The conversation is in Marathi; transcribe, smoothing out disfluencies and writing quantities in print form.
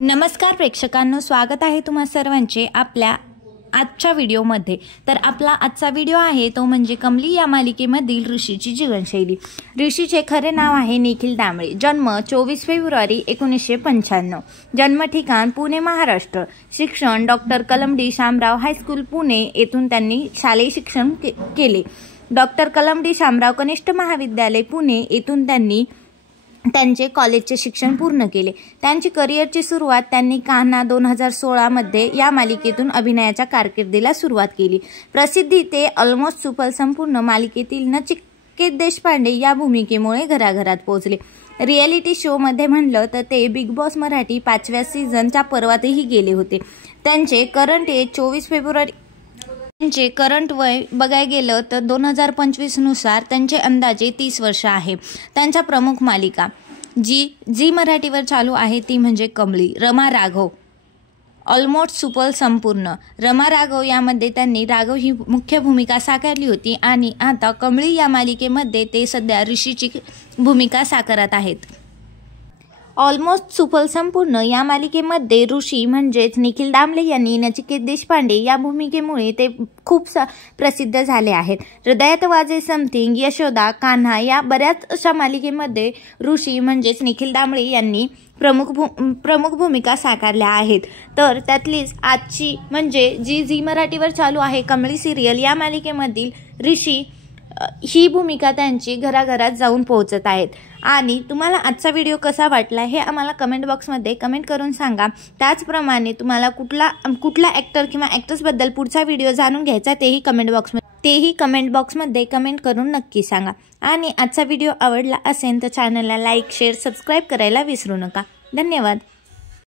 नमस्कार प्रेक्षकांनो, स्वागत आहे तुम्हा सर्वांचे आपल्या आजच्या व्हिडिओमध्ये। तर आपला आजचा व्हिडिओ आहे तो म्हणजे कमली या मालिकेमधील ऋषीची जीवनशैली। ऋषीचे खरे नाव आहे निखिल दामळे। जन्म 24 फेब्रुवारी 1995। जन्म ठिकाण पुणे महाराष्ट्र। शिक्षण डॉक्टर कलमडी शामराव हायस्कूल पुणे येथून त्यांनी शालेय शिक्षण केले। डॉक्टर कलमडी शामराव कनिष्ठ महाविद्यालय पुणे येथून त्यांनी त्यांचे कॉलेजचे शिक्षण पूर्ण केले। त्यांची करिअरची सुरुवात त्यांनी कान्हा 2016 मध्ये या मालिकेतून अभिनयाच्या कारकिर्दीला सुरुवात केली। प्रसिद्धी ते ऑलमोस्ट सुपर संपूर्ण मालिकेतील नचिकेत देशपांडे या भूमिकेमुळे घराघरात पोहोचले। रियालिटी शो मध्ये म्हणलं तर ते बिग बॉस मराठी 5व्या सीझनच्या पर्वातही गेले होते। त्यांचे करंट एज 24 फेब्रुवारी त्यांचे करंट वय बघायला गेलं तर 2025 नुसार त्यांचे अंदाजे 30 वर्ष आहे। त्यांच्या प्रमुख मालिका जी मराठीवर चालू आहे ती म्हणजे कमली, रमा राघव, ऑलमोस्ट सुपर संपूर्ण। रमा राघव यामध्ये त्यांनी राघव ही मुख्य भूमिका साकारली होती आणि आता कमली या मालिकेमध्ये ते सध्या ऋषीची भूमिका साकारत आहेत। ऑलमोस्ट सुपर संपूर्ण या मालिकेमध्ये ऋषी म्हणजेच निखिल दामले यांनी नचिकेत देशपांडे या भूमिकेमुळे ते खूप प्रसिद्ध झाले आहेत। हृदयात वाजे समथिंग, यशोदा, कान्हा या बऱ्याच अशा मालिकेमध्ये ऋषी म्हणजेच निखिल दामले यांनी प्रमुख भूमिका साकारल्या आहेत। तर त्यातलीच आजची म्हणजे जी मराठीवर चालू आहे कमली सिरियल या मालिकेमधील ऋषी ही भूमिका त्यांची घराघरात जाऊन पोहोचत आहेत। आणि तुम्हाला आजचा व्हिडिओ कसा वाटला हे आम्हाला कमेंट बॉक्समध्ये कमेंट करून सांगा। त्याचप्रमाणे तुम्हाला कुठला ॲक्टर किंवा ॲक्ट्रेसबद्दल पुढचा व्हिडिओ जाणून घ्यायचा तेही कमेंट बॉक्समध्ये कमेंट करून नक्की सांगा। आणि आजचा व्हिडिओ आवडला असेल तर चॅनलला लाईक, शेअर, सबस्क्राईब करायला विसरू नका। धन्यवाद।